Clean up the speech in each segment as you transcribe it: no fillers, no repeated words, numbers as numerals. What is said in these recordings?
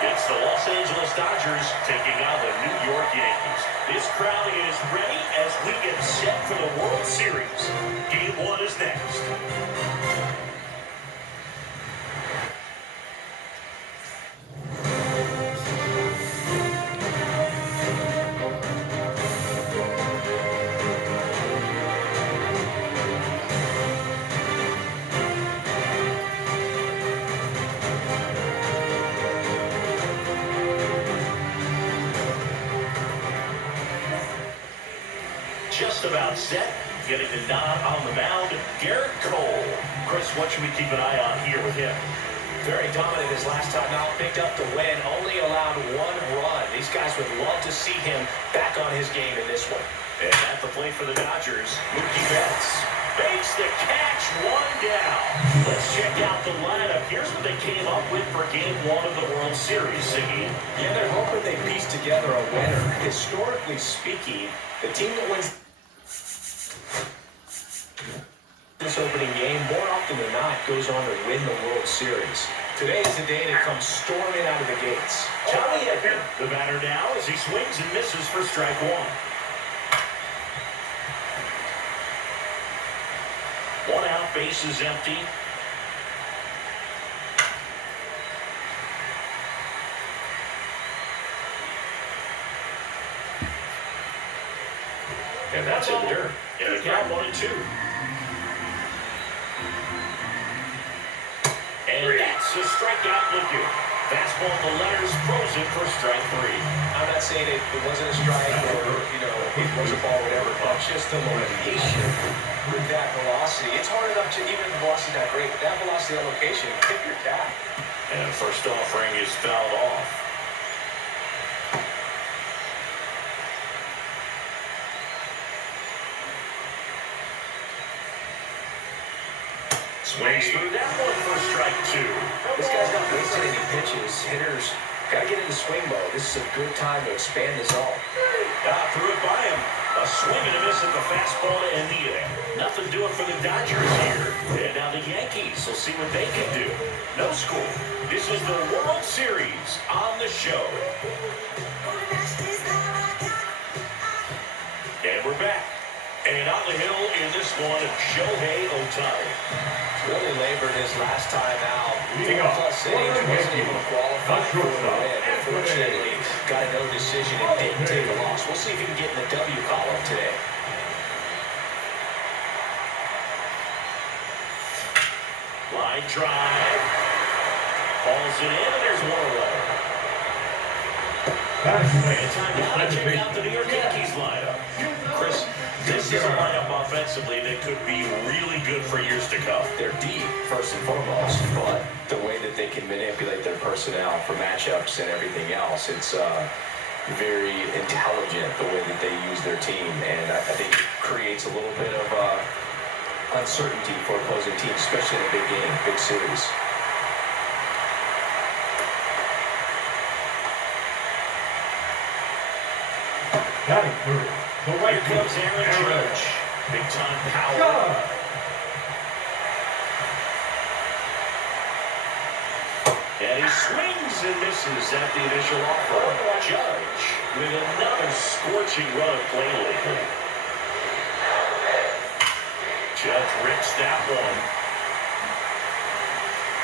It's the Los Angeles Dodgers taking on the New York Yankees. This crowd is ready as we get set for the World Series. Game 1 is next. Just about set, getting the nod on the mound, Garrett Cole. Chris, what should we keep an eye on here with him? Very dominant his last time out, picked up the win, only allowed 1 run. These guys would love to see him back on his game in this one. And at the plate for the Dodgers, Mookie Betts makes the catch, 1 down. Let's check out the lineup. Here's what they came up with for Game 1 of the World Series, Siggy. Yeah, they're hoping they piece together a winner. Historically speaking, the team that wins this opening game, more often than not, goes on to win the World Series. Today is the day that comes storming out of the gates. Johnny Edgar, the batter now, as he swings and misses for strike 1. 1 out, base is empty. And that's in there. And the count 1-2. And that's a strikeout looking. Fastball the letters frozen for strike 3. I'm not saying it wasn't a strike or, it was a ball, whatever, but just the location with that velocity. It's hard enough to, even if the velocity's not great, but that velocity on location, tip your cap. And first offering is fouled off. Swings through that one for strike 2. This guy's not wasting any pitches. Hitters got to get into swing mode. This is a good time to expand the zone. Threw it by him. A swing and a miss at the fastball to end the inning. Nothing doing for the Dodgers here. And now the Yankees will see what they can do. No score. This is the World Series on the show. And we're back. And on the hill in this one, Shohei really labored his last time out. 4+ innings, wasn't able to qualify for the win. Unfortunately, got a no decision and didn't take a loss. We'll see if he can get in the W column today. Line drive. Falls it in, and there's 1 away. And time now to check out the New York Yankees lineup. Chris, this is a lineup offensively that could be really good for years to come. They're deep, first and foremost, but the way that they can manipulate their personnel for matchups and everything else, it's very intelligent the way that they use their team, and I think it creates a little bit of uncertainty for opposing teams, especially in a big game, big series. Here comes Aaron Judge. Big-time power. And he swings and misses at the initial offer. Judge with another scorching run of play lately. Judge rips that one.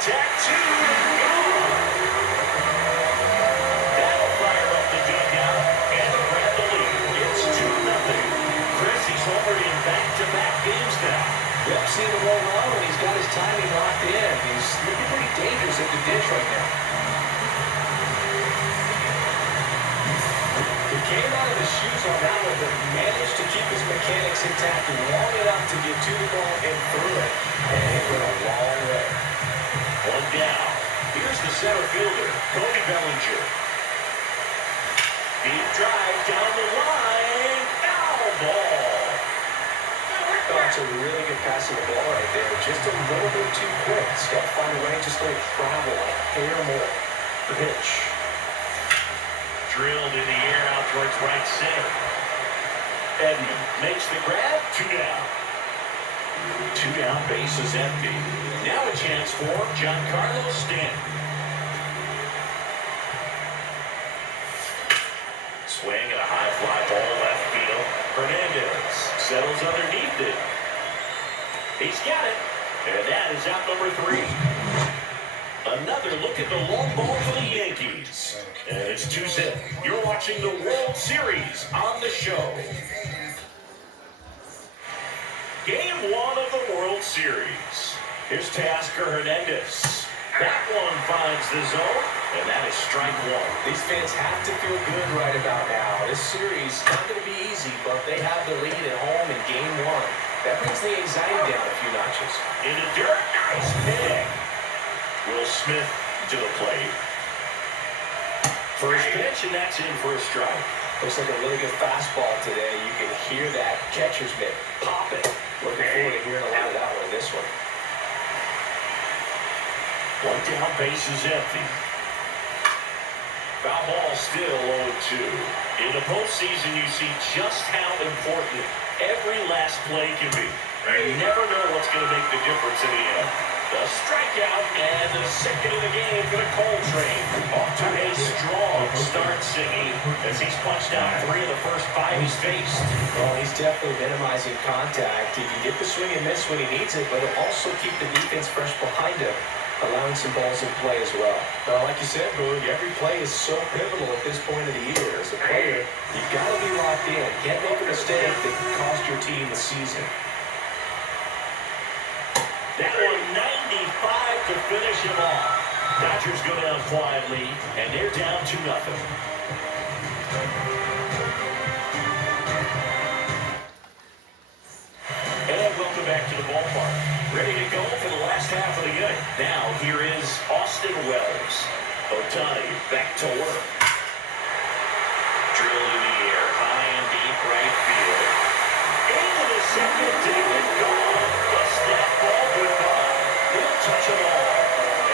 Tattoo. That'll fire up the dugout and grab the lead. It's 2-0. Chris, he's homered in back-to-back games now. Yep, seeing the roll on when he's got his timing locked in. He's looking pretty dangerous at the ditch right now. He came out of his shoes on that one, but managed to keep his mechanics intact long enough to get to the ball and through it. And it went a long way. 1 down. Here's the center fielder, Cody Bellinger. Deep drive down the line. Foul ball. It's a really good pass of the ball right there. Just a little bit too quick. He's got to find a way just to travel a hair more. Pitch. Drilled in the air out towards right center. Edman makes the grab. 2 down. 2 down, base is empty. Now a chance for Giancarlo Stanton. Settles underneath it. He's got it. And that is out number 3. Another look at the long ball for the Yankees. And it's 2-zip. You're watching the World Series on the show. Game 1 of the World Series. Here's Teoscar Hernandez. That one finds the zone, and that is strike 1. These fans have to feel good right about now. This series not going to be easy, but they have the lead at home in Game 1. That brings the anxiety down a few notches. In the dirt, nice pick. Will Smith to the plate. First pitch, and that's in for a strike. Looks like a really good fastball today. You can hear that catcher's mitt popping. Looking forward to hearing a lot of that one in this one. One down, base is empty. Foul ball still 0-2. In the postseason, you see just how important every last play can be. You never know what's going to make the difference in the end. The strikeout and the second of the game for the Coltrane. Off to a strong start, Siggy, as he's punched out 3 of the first 5 he's faced. Well, he's definitely minimizing contact. He can get the swing and miss when he needs it, but he'll also keep the defense fresh behind him, allowing some balls in play as well. Like you said, Boog, every play is so pivotal at this point of the year. As a player, you've got to be locked in. Can't make a mistake that can cost your team the season. That one 95 to finish him off. Dodgers go down quietly, and they're down 2-0. And welcome back to the ballpark. Ready to go for the last half of the inning. Now here is Austin Wells. Ohtani back to work. Drilled in the air, high and deep right field. Into the second deep and gone. Bust that ball goodbye. He'll touch them all.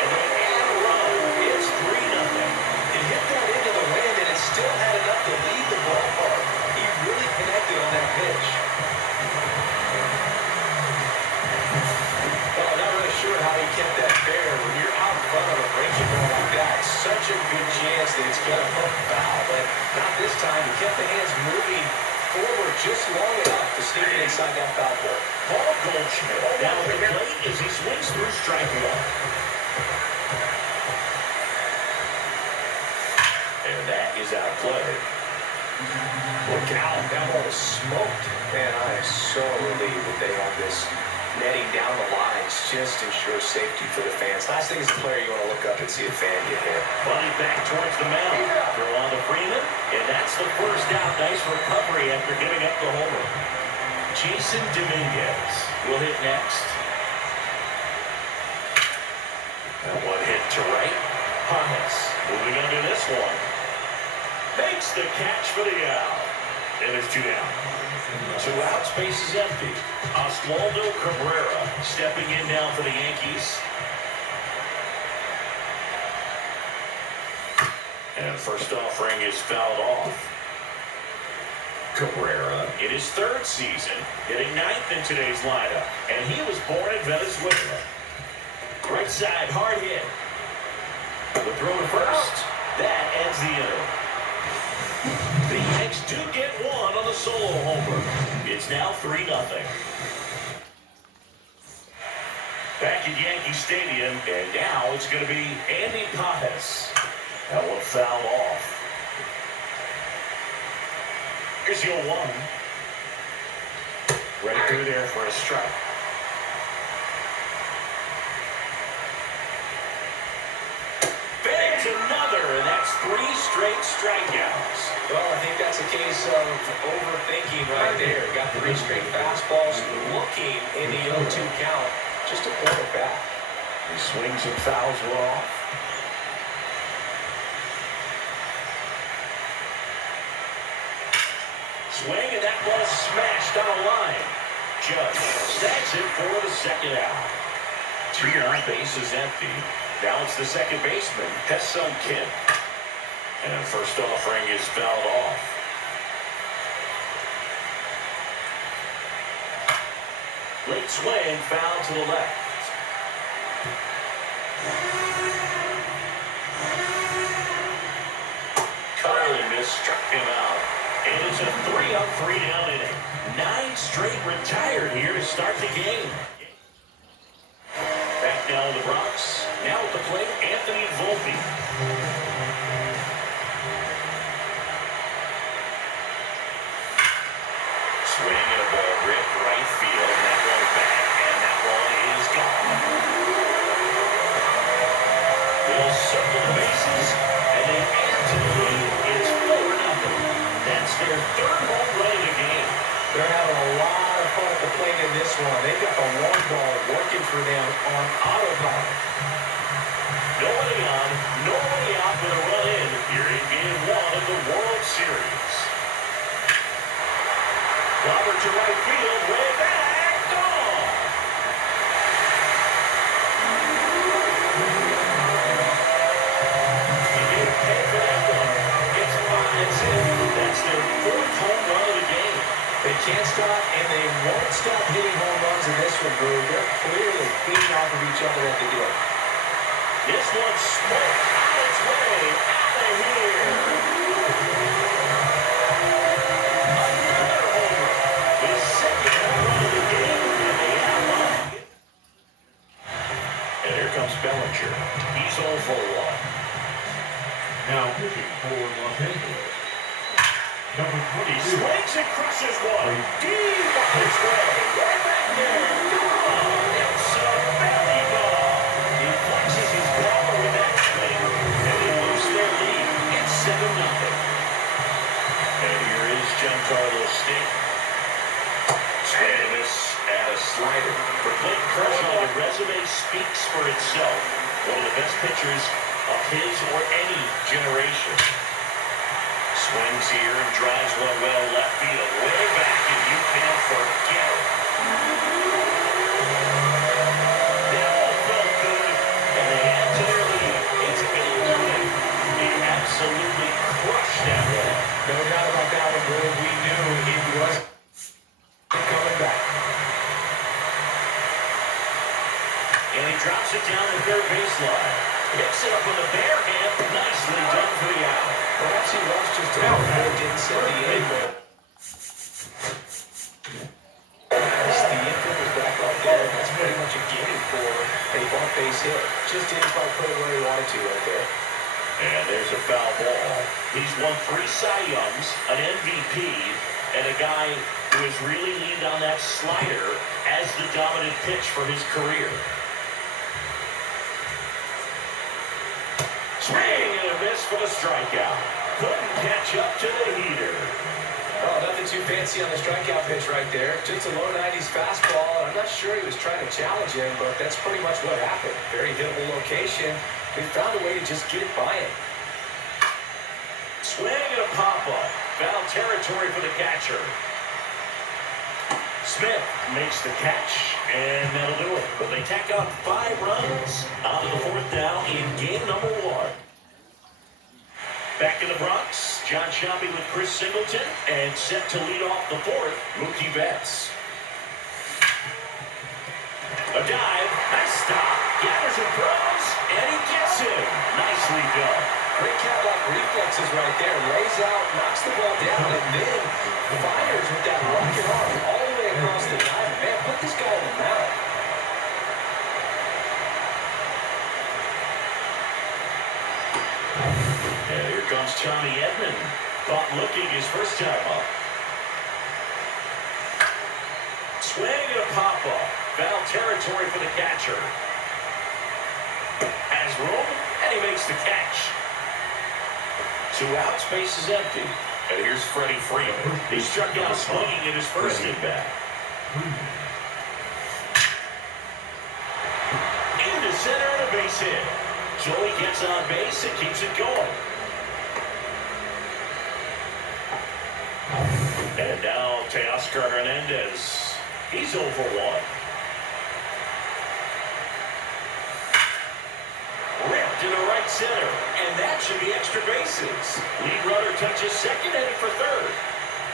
And they add a run. It's 3-0. He hit that into the wind, and it still had enough to lead the ballpark. He really connected on that pitch. Well, not really sure how he kept that fair. When you're out in front of a breaking ball like that, such a good chance that it's going to hook foul. But not this time. He kept the hands moving forward just long enough to sneak it inside that foul pole. Paul Goldschmidt down the plate as he swings through strike 1. And that is out of play. Look out, that ball was smoked. Man, I am so relieved that they have this netting down the lines just to ensure safety for the fans. Last thing as a player, you want to look up and see a fan get hit. Bunny back towards the mound. Throw on to Freeman, and that's the first out. Nice recovery after giving up the homer. Jason Dominguez will hit next. And one hit to right. Thomas moving under this one. Makes the catch for the out. And there's 2 down. 2 outs, base is empty. Oswaldo Cabrera stepping in now for the Yankees. And first offering is fouled off. Cabrera in his 3rd season, hitting 9th in today's lineup. And he was born in Venezuela. Right side, hard hit. The throw to first. That ends the inning. The Yanks do get one on the solo homer. It's now 3-0. Back at Yankee Stadium, and now it's going to be Andy Pajes. That one fouled off. Here's your 1. Ready through there for a strike. Bennett another, and that's 3 straight strikeouts. Well, I think that's a case of overthinking right there. Got 3 straight fastballs looking in the 0-2 count. Just to pull it back. He swings and fouls one off. Swing, and that ball smashed on a line. Judge snags it for the second out. 2 down, base is empty. Now it's the second baseman, Ha-Seong Kim. And first offering is fouled off. Late swing, foul to the left. Carly missed, struck him out. And it's a 3-on-3 down inning. 9 straight retired here to start the game. Back down to the Bronx. Now at the plate, Anthony Volpe. Swing and a ball ripped right field. And that one back, and that one is gone. They'll circle the bases, and they add to the lead. It's 4-0. That's their 3rd home run of the game. They're having a lot of fun at the plate in this one. They've got the long ball working for them on autopilot. Nobody on, nobody out with a run in here in Game 1 of the World Series. Clobber to right field, way back, gone. You didn't pay for that one. It's 5-2. That's their 4th home run of the game. They can't stop, and they won't stop hitting home runs in this one, Drew. They're clearly feeding off of each other at the deal. This one smoked on its way out of here. Another homer. His 2nd home run of the game, and they have one. And here comes Bellinger. He's 0 for 1. Now pitching for Los Angeles. Number He 22. swings and crushes one. Deep on his way. Way back there. Gone. It's a belly ball. He flexes his power with that swing, and they lose their lead. It's 7-0. And here is Giancarlo Stanton. And this at a slider. For Clayton Kershaw, the resume speaks for itself. One of the best pitchers of his or any generation. Swings here and drives one well left field. Way back, and you can't forget it. That all felt good, and they add to their lead. It's 8-0. They absolutely crushed that one. No doubt about that one, Drew. We knew it was coming back. And he drops it down the 3rd baseline. Picks it up with a bare hand. Nicely done for the out. Perhaps he was just a little bit didn't set the angle. The infield was back up there. That's pretty much a gimme for a bunt base hit. Just didn't quite put it where he wanted to right there. And there's a foul ball. He's won 3 Cy Youngs, an MVP, and a guy who has really leaned on that slider as the dominant pitch for his career. Swing and a miss for the strikeout. Couldn't catch up to the heater. Oh, nothing too fancy on the strikeout pitch right there. Just a low 90s fastball. I'm not sure he was trying to challenge him, but that's pretty much what happened. Very hittable location. They found a way to just get it by him. Swing and a pop-up. Foul territory for the catcher. Smith makes the catch, and that'll do it. But they tack on 5 runs out of the 4th down in game number 1. Back in the Bronx, John Shelby with Chris Singleton, and set to lead off the 4th, Mookie Betts. A dive, nice stop, gathers and throws, and he gets him. Nicely done. Great cat-like reflexes right there. Lays out, knocks the ball down, and then fires with that rocket arm all the way across the diamond. Man, put this guy on the mound. And here comes Tommy Edman. Caught looking his first time up. Swing and a pop-up. Foul territory for the catcher. Has room, and he makes the catch. 2 outs, base is empty. And here's Freddie Freeman. He struck out swinging in his first at-bat. Into center and a base hit. Joey gets on base and keeps it going. And now Teoscar Hernandez. He's 0 for 1. Ripped into right center, and that should be extra bases. Lead runner touches second, headed for 3rd.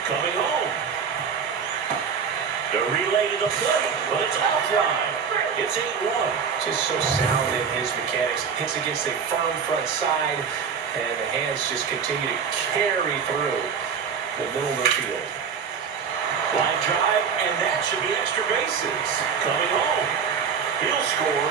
Coming home. The relay to the plate, but it's offline. It's 8-1. Just so sound in his mechanics. Hits against a firm front side, and the hands just continue to carry through. the middle of the field. Line drive, and that should be extra bases. Coming home. He'll score.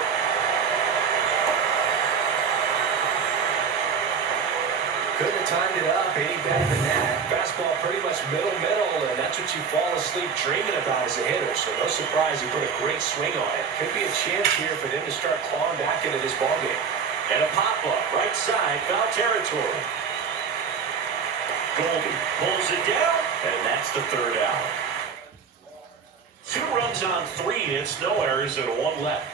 Couldn't have timed it up any better than that. Fastball pretty much middle, and that's what you fall asleep dreaming about as a hitter. So no surprise he put a great swing on it. Could be a chance here for them to start clawing back into this ballgame. And a pop-up, right side, foul territory. Goldie pulls it down, and that's the third out. 2 runs on 3 hits, no errors, and 1 left.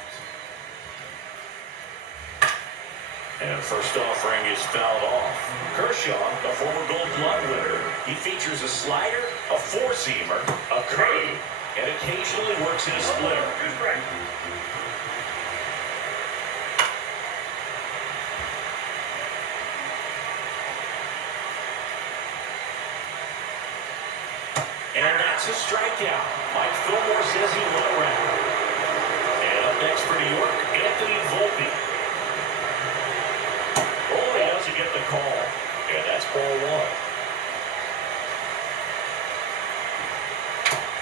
And first offering is fouled off. Kershaw, a former Gold Glove winner. He features a slider, a four-seamer, a curve, and occasionally works in a splitter. And that's a strikeout. Mike Fillmore says he went around. And up next for New York, Anthony Volpe. Oh, he doesn't get the call. And that's ball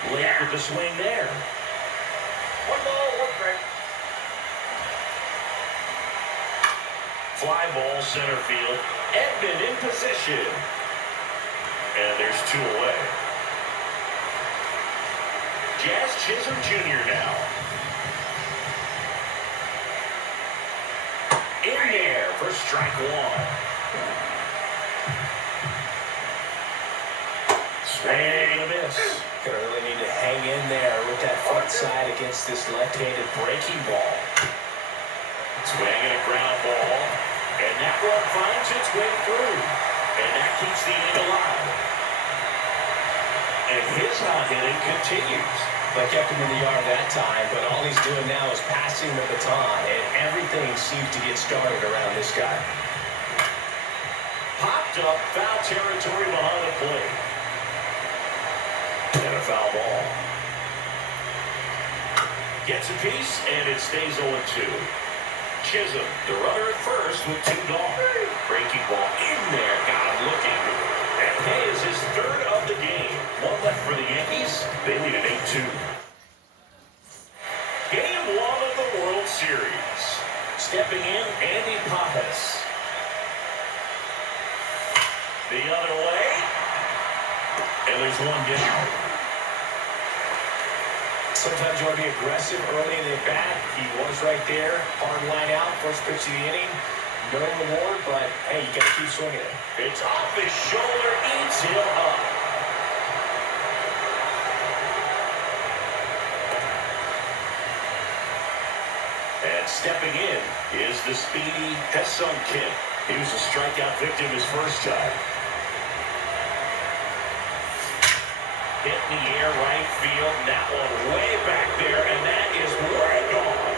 1. Late with the swing there. 1 ball, 1 strike. Fly ball center field. Edman in position. And there's 2 away. Jazz Chisholm Jr. now. In there for strike 1. Swing and a miss. Gonna really need to hang in there with that front side against this left-handed breaking ball. Swing and a ground ball. And that one finds its way through. And that keeps the inning alive. And his hot hitting continues. They kept him in the yard that time, but all he's doing now is passing the baton, and everything seems to get started around this guy. Popped up, foul territory behind the plate. And a foul ball. Gets a piece, and it stays 0-2. Chisholm, the runner at first with 2 gone. Breaking ball in there, got him looking. And Hay is his 3rd of the game. 1 left for the Yankees. They lead at 8-2. Game 1 of the World Series. Stepping in, Andy Pappas. The other way. And there's 1 down. Sometimes you want to be aggressive early in the at-bat. He was right there. Hard line out, first pitch of the inning. No reward, but, hey, you got to keep swinging it. It's off his shoulder, eats him up. And stepping in is the speedy Ha-Seong Kim. He was a strikeout victim his first time. Hit in the air, right field. That one way back there, and that is way gone.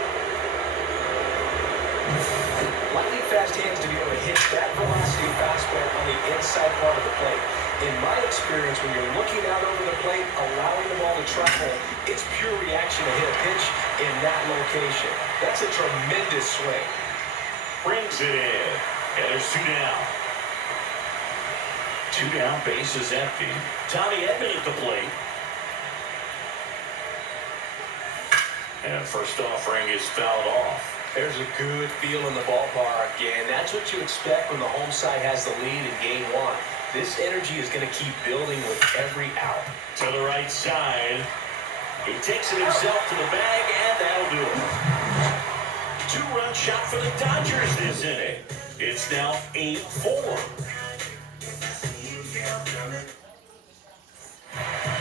Lightning fast hands to be able to hit that velocity fastball on the inside part of the plate. In my experience, when you're looking out over the plate, allowing the ball to travel, it's pure reaction to hit a pitch in that location. That's a tremendous swing. Brings it in, and there's 2 down. 2 down, base is empty. Tommy Edman at the plate. And first offering is fouled off. There's a good feel in the ballpark, and that's what you expect when the home side has the lead in game 1. This energy is going to keep building with every out. To the right side. He takes it himself to the bag, and that'll do it. 2-run shot for the Dodgers this inning. It's now 8-4.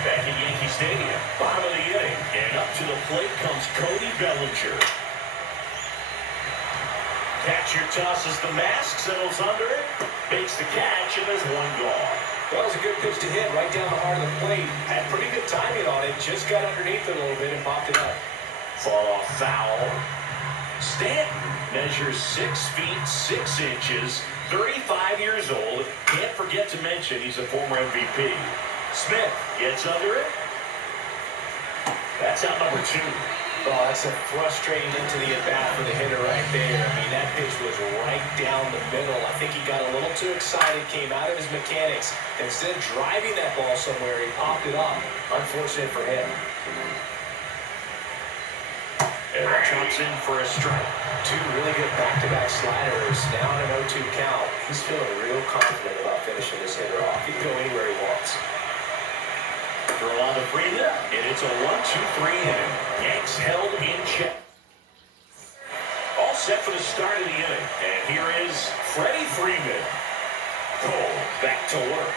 Back in Yankee Stadium, bottom of the inning, and up to the plate comes Cody Bellinger. Catcher tosses the mask, settles under it, makes the catch, and there's 1 gone. That was a good pitch to hit right down the heart of the plate. Had pretty good timing on it, just got underneath it a little bit and popped it up. Fall off foul. Stanton measures 6 feet 6 inches, 35 years old. Can't forget to mention he's a former MVP. Smith gets under it. That's out number 2. Oh, that's a frustrating into the at-bat for the hitter right there. I mean, that pitch was right down the middle. I think he got a little too excited, came out of his mechanics. Instead of driving that ball somewhere, he popped it up. Unfortunate for him. And that chops in for a strike. Two really good back-to-back sliders. Now in an 0-2 count. He's feeling real confident about finishing this hitter off. He can go anywhere he wants. Throw on to Freeman, and it's a 1-2-3 inning. Yanks held in check. All set for the start of the inning. And here is Freddie Freeman. Cole back to work.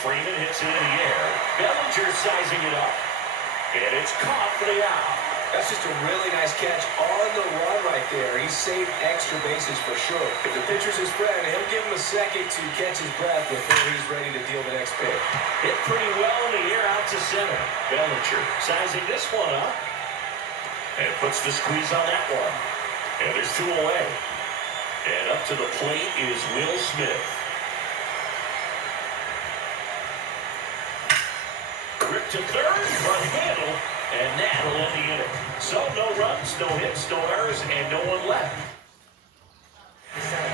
Freeman hits it in the air. Bellinger sizing it up. And it's caught for the out. That's just a really nice catch on the run right there. He saved extra bases for sure. If the pitcher's his friend, he'll give him a second to catch his breath before he's ready to deal the next pitch. Hit pretty well in the air out to center. Bellinger sizing this one up. And puts the squeeze on that one. And there's two away. And up to the plate is Will Smith. Grip to third, front handle, and that'll end the inning. So no runs, no hits, no errors, and no one left.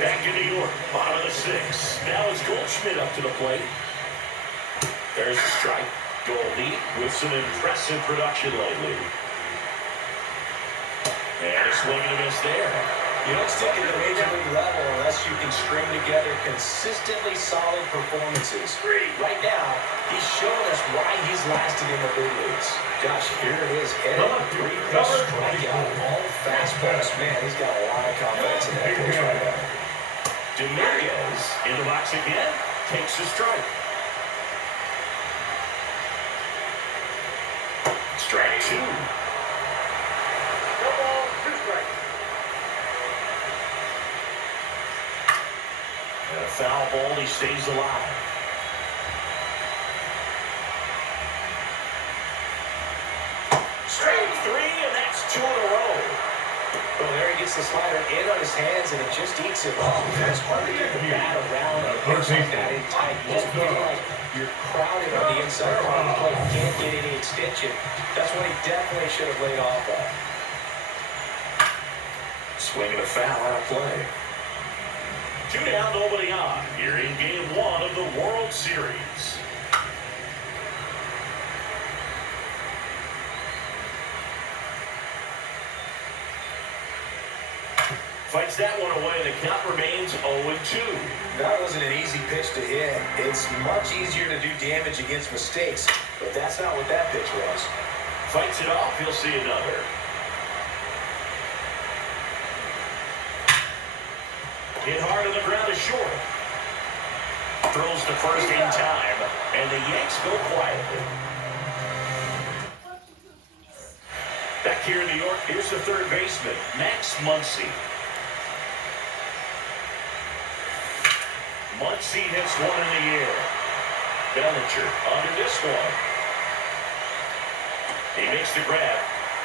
Back in New York, bottom of the sixth. Now it's Goldschmidt up to the plate. There's a strike. Goldie with some impressive production lately. And a swing and a miss there. You don't stick at the major league level unless you can string together consistently solid performances. Right now, he's showing us why he's lasted in the big leagues. Gosh, here it is, headed 3-pitch strikeout, all fastballs. Man, he's got a lot of confidence in that pitch right now. Dominguez in the box again, takes the strike. Strike two. No ball, 2 strikes. And a foul ball, he stays alive. Strike three, and that's 2 in a row. Well, there he gets the slider in on his hands, and it just eats it off. It's hard to get the bat around a pitch like that in tight. You just feel like you're crowded on the inside part of the plate. You can't get any extension. That's what he definitely should have laid off of. Swinging a foul out of play. 2 down, nobody on. Here in Game 1 of the World Series. Fights that one away, and the count remains 0-2. That wasn't an easy pitch to hit. It's much easier to do damage against mistakes, but that's not what that pitch was. Fights it off, he'll see another. Hit hard on the ground is short. Throws to first in time, and the Yanks go quietly. Back here in New York, here's the third baseman, Max Muncy. Muncy hits one in the air. Bellinger under this one. He makes the grab,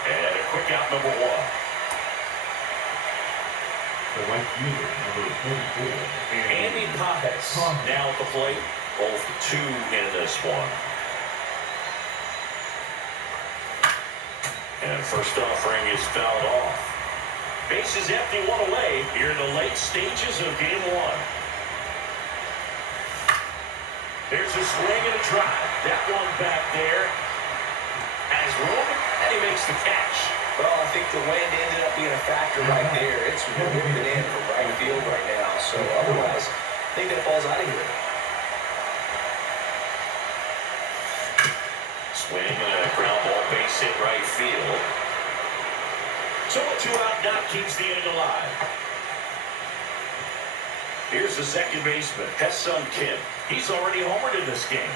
and a quick out, number 1. The right fielder, number 24. Andy Pajes now at the plate. 0-2 in this one. And first offering is fouled off. Bases empty, 1 away here in the late stages of Game 1. There's a swing and a drive. That one back there has room, and he makes the catch. Well, I think the wind ended up being a factor right there. It's ripping it in from right field right now. So otherwise, I think that ball's out of here. Swing and a ground ball, base hit right field. So a 2-out knock keeps the inning alive. Here's the second baseman, Ha-Seong Kim. He's already homered in this game.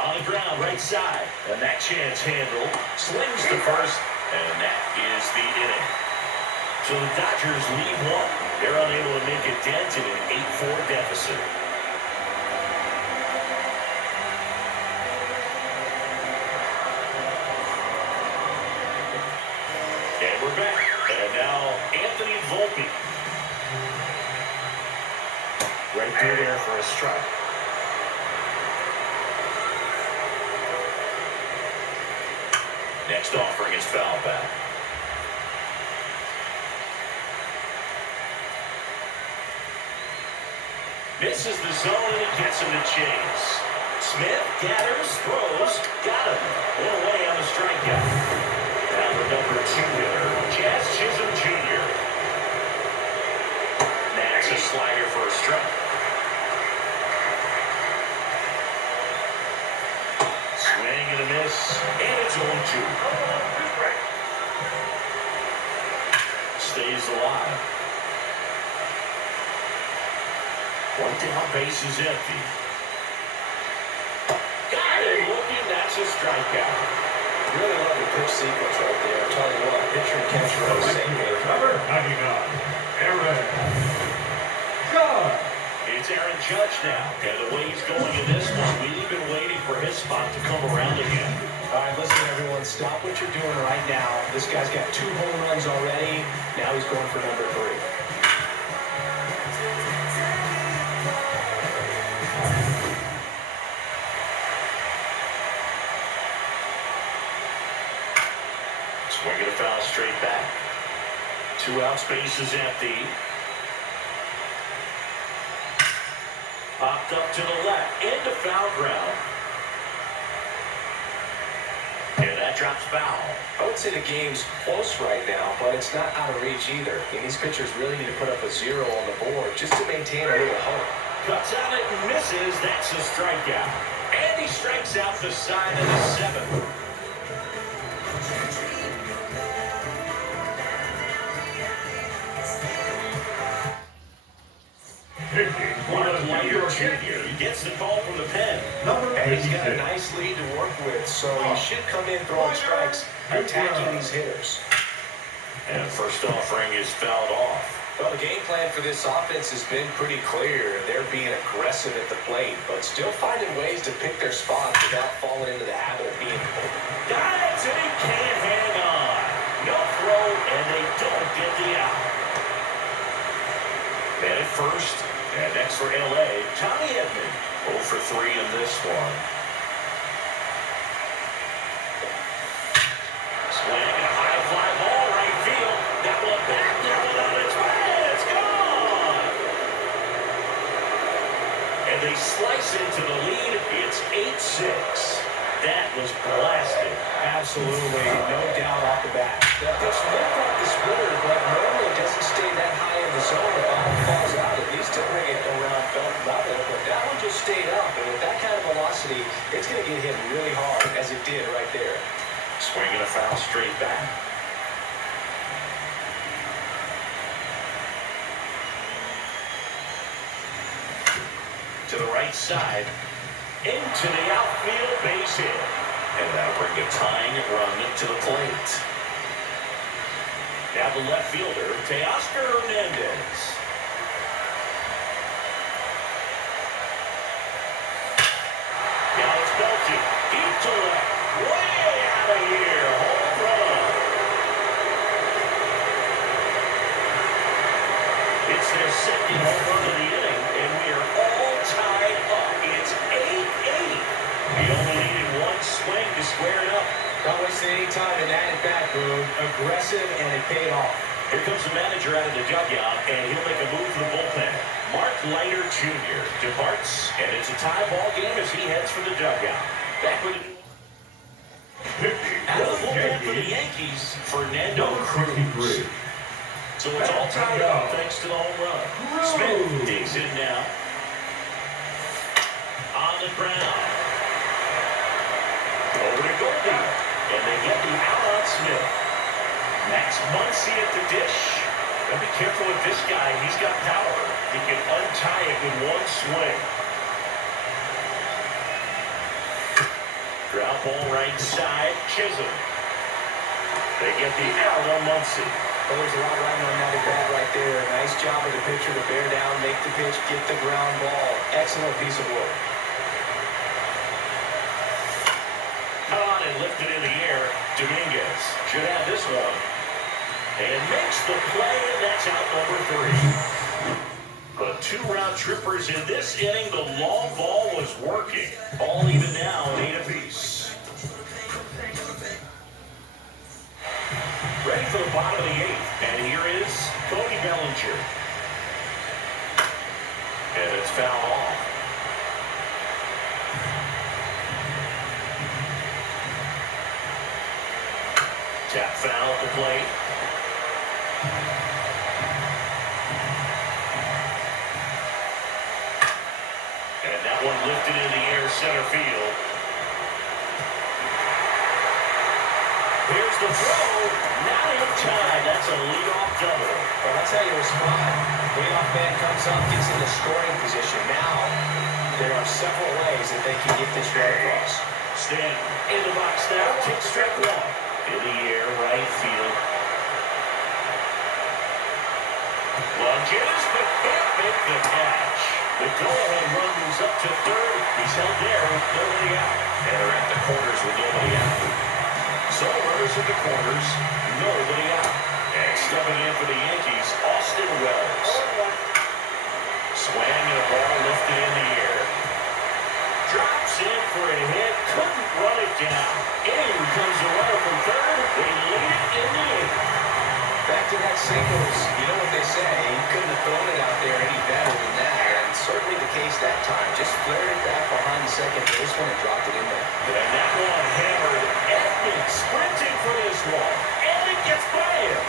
On the ground, right side. And that chance handled. Slings to first. And that is the inning. So the Dodgers lead 1. They're unable to make a dent in an 8-4 deficit. And we're back. And now Anthony Volpe. Right through there for a strike. Next offering is foul back. Misses the zone and it gets him to chase. Smith gathers, throws, got him. One away on the strikeout. Now the number 2 hitter, Jazz Chisholm Jr. That's a slider for a strike. Swing and a miss, and it's 0-2. Stays alive. One down, base is empty. Got it, looking, that's a strikeout. Really love the pitch sequence right there. I'm telling you what, pitcher and catcher are the same page. Number 99, Aaron Judge. It's Aaron Judge now, and the way he's going in this one, we've been waiting for his spot to come around again. All right, listen, everyone, stop what you're doing right now. This guy's got 2 home runs already. Now he's going for number 3. Swinging a foul straight back. 2 outs, base is empty. Popped up to the left, into foul ground. And that drops foul. I would say the game's close right now, but it's not out of reach either. And these pitchers really need to put up a 0 on the board just to maintain a little hope. Cuts out it and misses. That's a strikeout. And he strikes out the side of the 7th. Mark Leiter Jr. He gets the call from the pen. And he's got a nice lead to work with, so he should come in throwing strikes, attacking these hitters. And first offering is fouled off. Well, the game plan for this offense has been pretty clear. They're being aggressive at the plate, but still finding ways to pick their spots without falling into the habit of being open. Got it, and he can't hang on. No throw, and they don't get the out. And at first, and next for L.A., Tommy Edman, 0 for 3 in this one. Swing and a high fly ball, right field. That one back there without its way. It's gone. And they slice into the lead. It's 8-6. That was blasted. Absolutely, no doubt off the bat. That pitch looked like the splitter, but normally it doesn't stay that high in the zone. The ball falls out, at least to bring it around belt level. But that one just stayed up, and with that kind of velocity, it's going to get hit really hard, as it did right there. Swinging a foul straight back. To the right side. Into the outfield, base hit. And that'll bring a tying run to the plate. Now the left fielder, Teoscar Hernandez. Now it's belted. Deep to left. Way out of here. Home run. It's their second home run of the inning, and we are all tied up. It's 8-8. He only needed one swing to square it up. Not wasting any time in that at-bat, Boone. Aggressive, and it paid off. Here comes the manager out of the dugout, and he'll make a move to the bullpen. Mark Leiter Jr. departs, and it's a tie ball game as he heads for the dugout. Back with out of the bullpen for the Yankees, Fernando Cruz. So it's all tied up thanks to the home run. Smith digs in now. On the ground. Over to Goldie. And they get the out on Smith. Max Muncy at the dish. Gotta be careful with this guy. He's got power. He can untie it with one swing. Ground ball right side. Chisholm. They get the out on Muncy. Well, there's a lot riding on that at-bat right there. Nice job of the pitcher to bear down, make the pitch, get the ground ball. Excellent piece of work. Caught and lifted in the air. Dominguez should have this one. And makes the play, and that's out number 3. But 2 round trippers in this inning. The long ball was working. All even now, 8 apiece. Bellinger. And it's fouled off. Tap foul at the plate. And that one lifted in the air, center field. Here's the throw. Not in time. That's a leadoff double. Well, that's how you respond. Leadoff man comes up, gets in the scoring position. Now, there are several ways that they can get this run across. Stanton in the box now. Takes strike one. In the air, right field. Lunges, but can't make the catch. The go-ahead run moves up to third. He's held there with nobody out. And they're at the corners with nobody out. So runners at the corners, nobody out. And stepping in for the Yankees, Austin Wells. Swing and a ball lifted in the air. Drops in for a hit, couldn't run it down. In comes the runner from third. They lead it in the eighth. Back to that singles. You know what they say, he couldn't have thrown it out there any better than that. And certainly the case that time. Just flared it back behind the second baseman and dropped it in there. And that one hammered. Edman sprinting for this one. And it gets by him.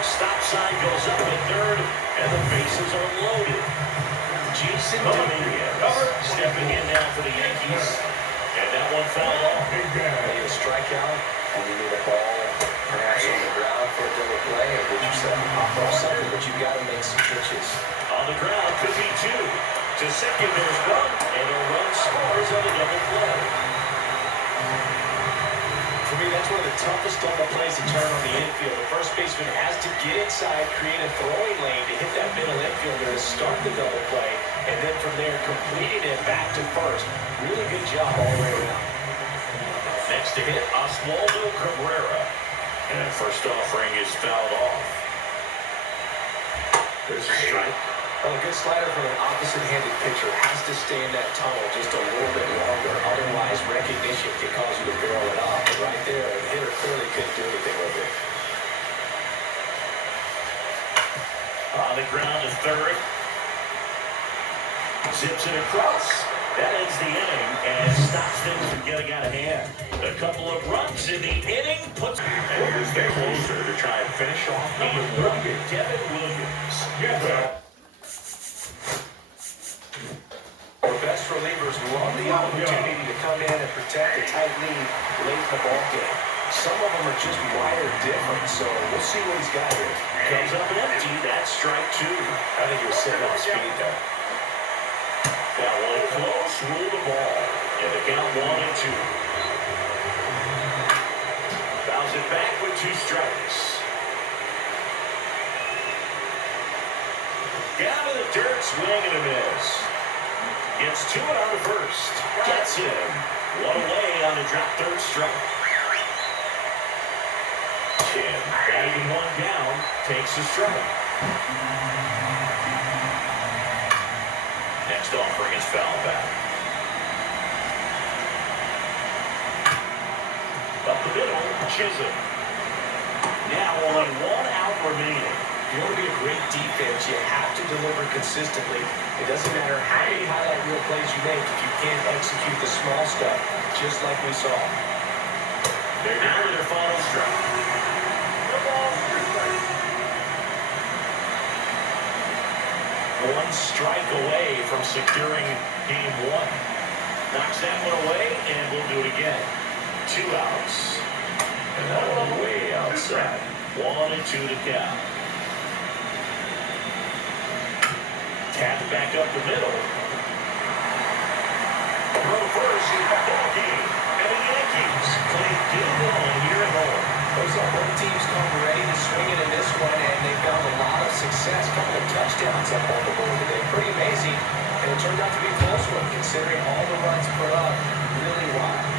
Stop sign goes up at third, and the bases are loaded. Jason Dominguez stepping in now for the Yankees. And that one fouled off. Big You guy. need a strikeout, and you need a ball perhaps on the ground for a double play, or did you set pop off something, but you've got to make some pitches. On the ground, could be two. To second, there's one, and a run scores on a double play. For me, that's one of the toughest double plays to turn on the infield. The first baseman has to get inside, create a throwing lane to hit that middle infielder to start the double play, and then from there, completing it back to first. Really good job all the way around. Next to hit, Oswaldo Cabrera. And first offering is fouled off. There's a strike. Well, a good slider from an opposite-handed pitcher has to stay in that tunnel just a little bit longer. Otherwise, recognition can cause you to barrel it off. But right there, the hitter clearly couldn't do anything with it. On the ground to third. Zips it across. That ends the inning and stops things from getting out of hand. A couple of runs in the inning puts Warriors get closer to try and finish off game one. Devin Williams. Our best relievers love the opportunity to come in and protect a tight lead late in the ballgame. Some of them are just wired different, so we'll see what he's got here. Comes up empty. That's strike two. I think he was setting off speed there. That one close. Rule the ball. And the count 1-2. Fouls it back with two strikes. Down to the dirt. Swing and a miss. Gets two on the first. Gets him. One away on a drop third strike. Chin batting one down. Takes a strike. Next offering is foul back. Up the middle, Chisholm. Now only 1 out remaining. If you want to be a great defense, you have to deliver consistently. It doesn't matter how many highlight reel plays you make if you can't execute the small stuff, just like we saw. They're down to their final strike. One strike away from securing game one. Knocks that one away, and we'll do it again. 2 outs. And that one way outside. 1-2 to count. Tap back up the middle. Throw first, ball game. And the Yankees play game one here at home. Those are both teams come ready to swing it in this one, and they found a lot of success. A couple of touchdowns up on the board today. Pretty amazing. And it turned out to be a close one, considering all the runs put up. Really wild.